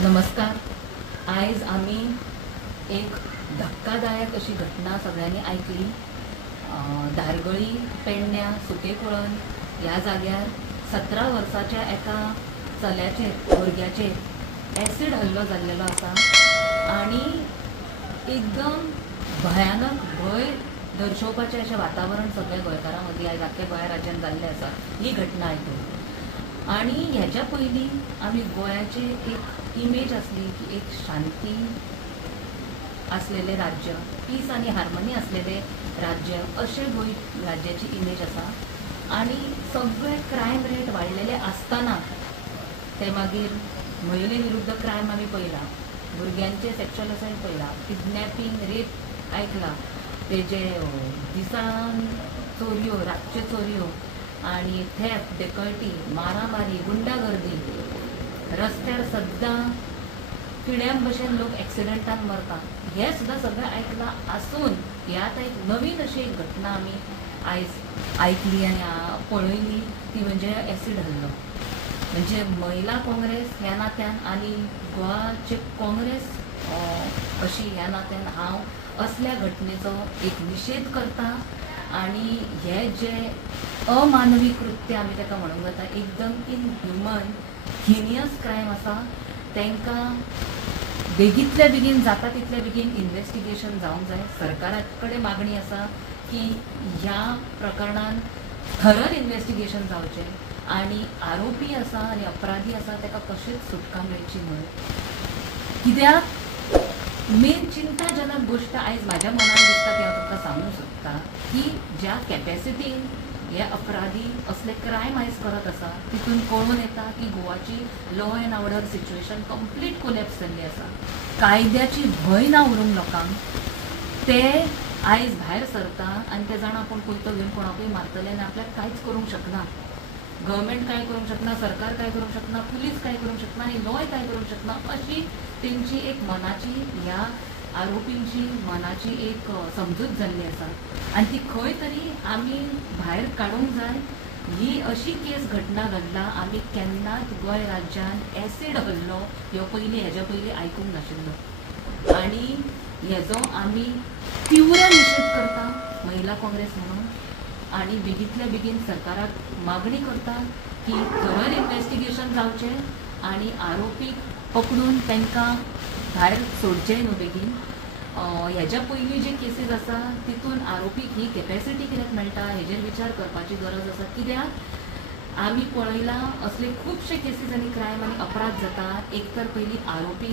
नमस्कार. आयज आमी एक धक्कादायक अशी घटना सगळ्यांनी ऐकली. धारगळी पेडण्या सुकेकुळन ह्या जाग्यार 17 वर्साच्या एका चल्याचेर भुरग्याचेर एसिड हल्लो जाल्लेलो आसा आणि एकदम भयानक भय दर्शोवपाचें अशें वातावरण सगळ्या गोंयकारां मदीं आयज आख्ख्या गोंय राज्यान जाल्लें आसा ही घटना आयकून. आणि ह्याच्या पयलीं आमी गोंयाचे एक इमेज असली की एक शांती असलेले राज्य, पीस आणि हार्मनी असलेले राज्य अशें गोंय राज्याची इमेज आसा. आणि सगळे क्रायम रेट वाडलेले आसतना ते मागीर महिले विरुद्ध क्रायम आमी पळयला, भुरग्यांचे सेक्शुअल असॉल्ट पळयला, किडनॅपिंग रेप आयकला, तेजे दिसान चोरयो, रातच्यो चोरयो आणि थेफ्ट, डेकॉयटी, मारामारी, गुंडागर्दी, रस्त्यार सद्दां किड्यां भशेन लोक एक्सिडेंटान मरता, हे सुद्दां सगळें आयकलां आसून ह्यात एक नवीन अशी एक घटना आमी आयज आयकली आनी पळयली, ती म्हणजे एसिड हल्लो. म्हणजे महिला काँग्रेस ह्या नात्यान आनी गोवाचे काँग्रेस अशी ह्या नात्यान हांव असल्या घटनेचो एक निशेध करता. आणि हे जे अमानवी कृत्य आमी ताका म्हणूंक जाता, एकदम इनह्युमन हिनियस क्रायम आसा, तांकां बेगींतल्या बेगीन जाता तितले बेगीन इन्व्हेस्टिगेशन जावंक जाय. सरकारा कडेन मागणी आसा की ह्या प्रकरणान थरर इन्व्हेस्टिगेशन जावचें आणि आरोपी आसा आनी अपराधी आसा ताका कशीच सुटका मेळची न्हय. कित्याक मेन चिंताजनक गोष्ट आयज म्हाज्या मनान दिसता ती हांव तुमकां सांगूंक सोदतां की ज्या कॅपॅसिटीन हे अपराधी असले क्रायम आयज करत आसा तितून कळून येता की गोवाची law and order situation complete collapse जाल्ली आसा. कायद्याची भंय ना उरूंक लोकांक. ते आयज भायर सरता आनी ते जाणा आपूण पयतो घेवन कोणाकूय मारतले आनी आपल्याक कांयच करूंक शकना. गव्हर्मेंट काय करूंक शकना, सरकार काय करूंक शकना, पुलीस काय करूंक शकना आनी लॉय काय करूंक शकना, अशी तेंची एक मनाची ह्या आरोपींची मनाची एक समजूत जाल्ली आसा. आनी ती खंय तरी आमी भायर काडूंक जाय. ही अशी केस घटना घडला आमी केन्नाच गोंय राज्यान एसिड हल्लो ह्यो पयलीं हेज्या पयलीं आयकूंक नाशिल्लो. आनी हेजो आमी तीव्र निशेध करता महिला काँग्रेस म्हणून. आणि बेगींतल्या बेगीन सरकाराक मागणी करता की थरर इन्व्हेस्टिगेशन जावचें आणि आरोपीक पकडून तांकां भायर सोडचें न्हू बेगीन. हेज्या पयलीं जे केसीस आसा तितून आरोपीक ही कॅपॅसिटी कित्याक मेळटा हेजेर विचार करपाची गरज आसा. कित्याक आमी पळयलां असले खुबशे केसीस आनी क्रायम आनी अपराध जाता. एक तर पयलीं आरोपी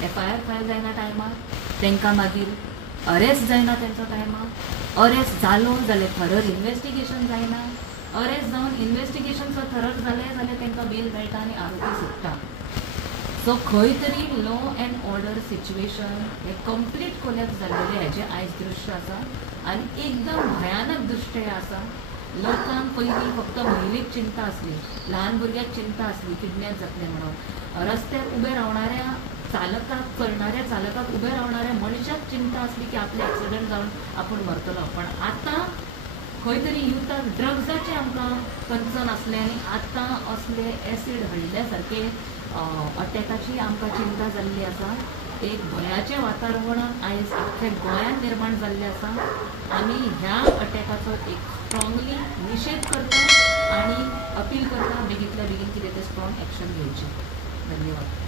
FIR फायल जायना टायमार, तांकां मागीर अरेस्ट जायना तेंचो टायमार, अरेस्ट जालो जाल्यार थरर इन्व्हेस्टिगेशन जायना, अरेस्ट जावन इन्व्हेस्टिगेशन जर थरर जालें जाल्यार तांकां बेल मेळटा आनी आरोपी सुट्टा. सो खंय तरी लॉ एंड ऑर्डर सिच्युएशन हे कंप्लीट कोलॅप्स जाल्लेले हेजे आयज दृश्य आसा आनी एकदम भयानक दृश्य आसा. लोकांक पयलीं फक्त महिलेक चिंता आसली, ल्हान भुरग्याक चिंता आसली किडनॅप जातलें म्हणून, रस्त्यार उबे रावणाऱ्या चालकाक, चलणाऱ्या चालकाक उबे रावणाऱ्या मनशाक चिंता आसली की आपले एक्सिडेंट जावन आपूण मरतलो. पण आतां खंय तरी युथाक ड्रग्साचें आमकां कन्सर्न आसलें आनी आतां असले एसिड हळिल्ल्या सारके अटॅकाची आमकां चिंता जाल्ली आसा. एक भयाचें वातावरण आयज आख्ख्या गोंयांत निर्माण जाल्लें आसा. आमी ह्या अटॅकाचो एक स्ट्रॉंगली निशेध करता आनी अपील करता बेगींतल्या बेगीन कितें तें स्ट्रॉंग एक्शन घेवचें. धन्यवाद.